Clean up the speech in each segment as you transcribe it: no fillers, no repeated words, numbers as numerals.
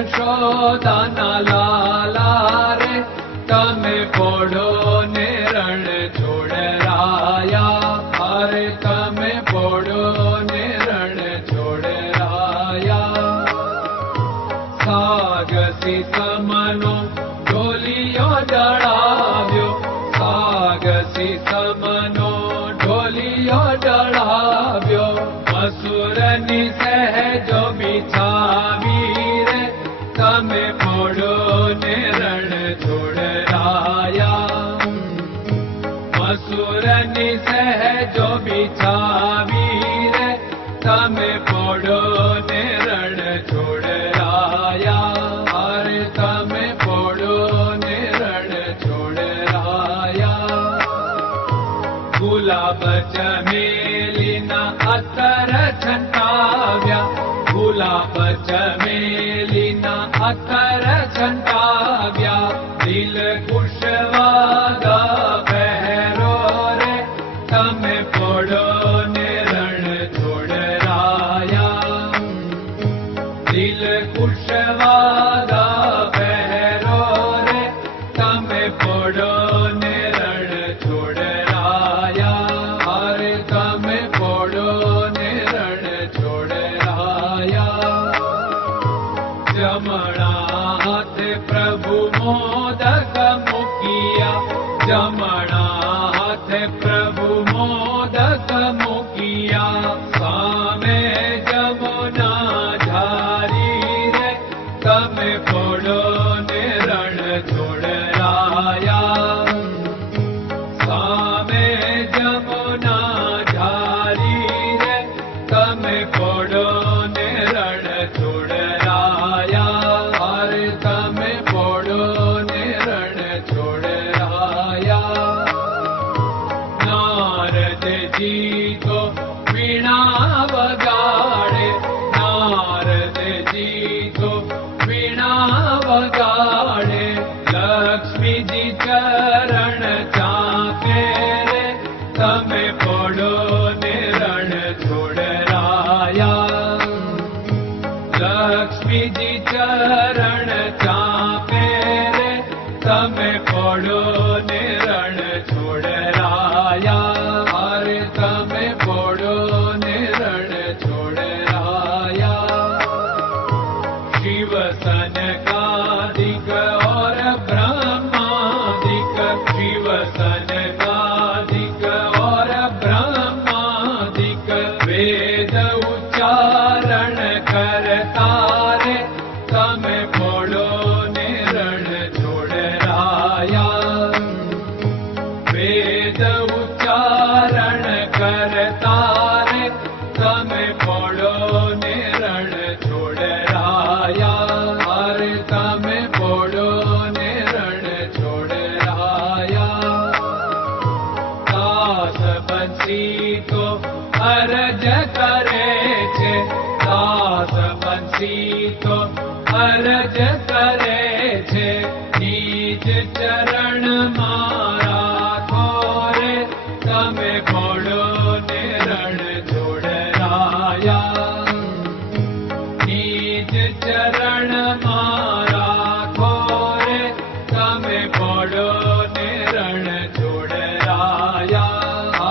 યશોદાના લાલા રે તમે પોડો ને રણ છોડરાયા. અરે તમે પોડો ને રણ છોડરાયા. સાગસી સમનો ઢોલિયો ડળાવ્યો. સાગસી સમનો ઢોલિયો ડળાવ્યો. મસૂરની સહેજો બિછાવી રે તમે પોડો ને રણ છોડરાયા. મસૂરની સહેજો બિછાવી રે તમે પોડો ને રણ છોડરાયા. અરે તમે પોડો ને રણ છોડરાયા. ગુલાબ ચમેલીના અત્તર છંટાવ્યા. ગુલાબ ચમેલીના અત્તર છંટાવ્યા. દિલ કુશવાદા પહેરો રે તમે પોડો ને રણ છોડરાયા. દિલ કુશવાદા પહેરો રે તમે પોડો ને રણ છોડરાયા. અરે તમે પોડો ને રણ છોડરાયા. જમણા હાથે પ્રભુ મોદક મૂકિયા. જમણા હાથે પ્રભુ મોદક મૂકિયા. સામે જમુના ઝારી રે તમે પોડો ને રણ છોડરાયા. સામે જમુના ઝારી રે તમે પોડો ને રણ છોડરાયા. અરે તમે પોડો ને રણ છોડરાયા. નારદજી તો વીણા વગાડે. નારદજી તો વીણા વગાડે. લક્ષ્મીજી ચરણ ચાપે રે તમે પોડો ને રણ છોડરાયા. લક્ષ્મીજી ચરણ ચાપે રે તમે પોડો ને રણ છોડરાયા. અરે તમે પોડો ને રણ છોડરાયા. શિવ સનકાદિક और ब्रह्मादिक. शिव सनकादिक और ब्रह्मादिक. वेद उच्चारण करता रे તમે પોડો ને રણ છોડરાયા. વેદ ઉચ્ચારણ કરતા રે તમે પોડો ને રણ છોડરાયા. અરે તમે પોડો ને રણ છોડરાયા. દાસ બંસી તો અરજ કરે છે. દાસ બંસી તો અરજ કરે છે. નીચ ચરણ મારા ખોરે તમે પોડો ને રણ છોડરાયા. નીચ ચરણ મારા ખોરે તમે પોડો ને રણ છોડરાયા.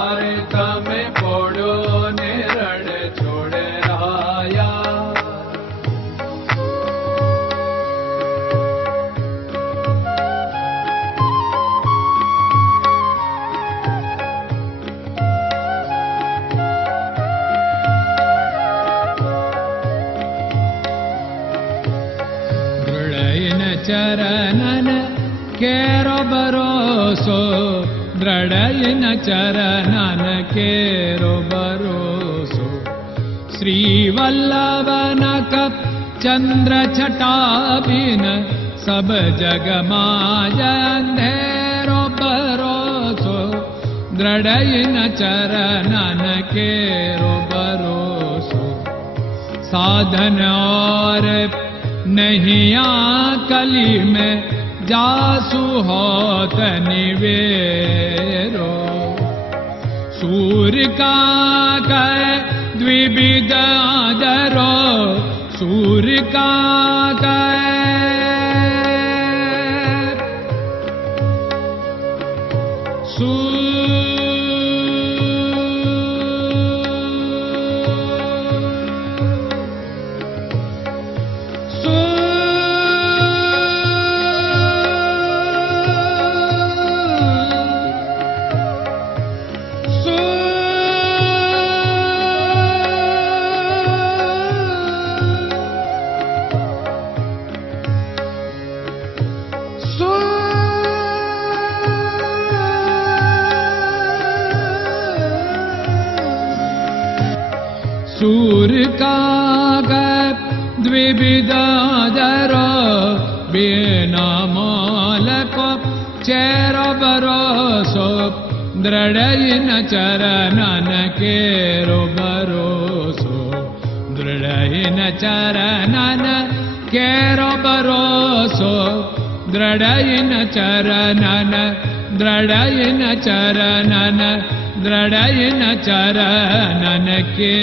અરે તમે પોડો ને રણ છોડરાયા. ચરણન કેરો ભરોસો. દ્રઢયન ચરણન કેરો ભરોસો. શ્રી વલ્લભન કપ ચંદ્ર છટા બિન સબ જગમાં અંધેરો ભરોસો. દ્રઢયન ચરણન કેરો ભરોસો. साधन और नहीं कली में जासु होत निवेरो। सूर्य का कह द्विविध आदरो, सूर्य का कह काग द्विविधाधर बिना मालको चेरो भरोसो दृढ़ चरणन केरो भरोसो दृढ़ चरणन केरो भरोसो दृढ़ चरणन दृढ़ चरणन दृढ़ चरणन के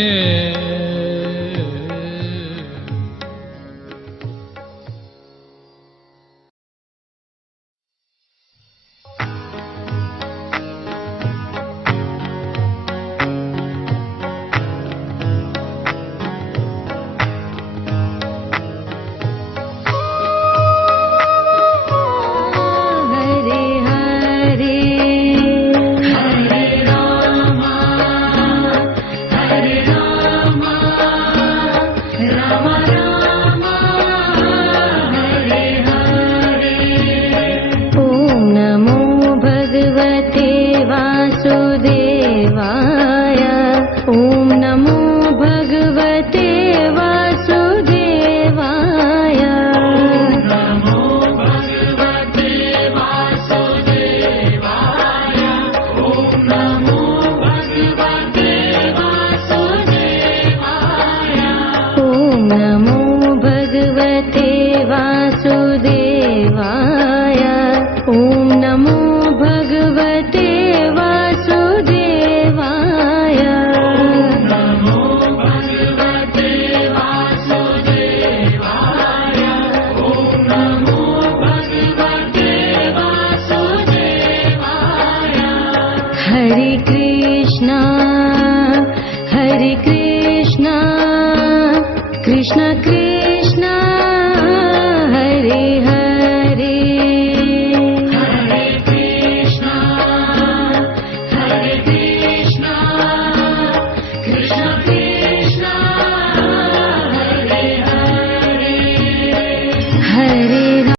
Hare Krishna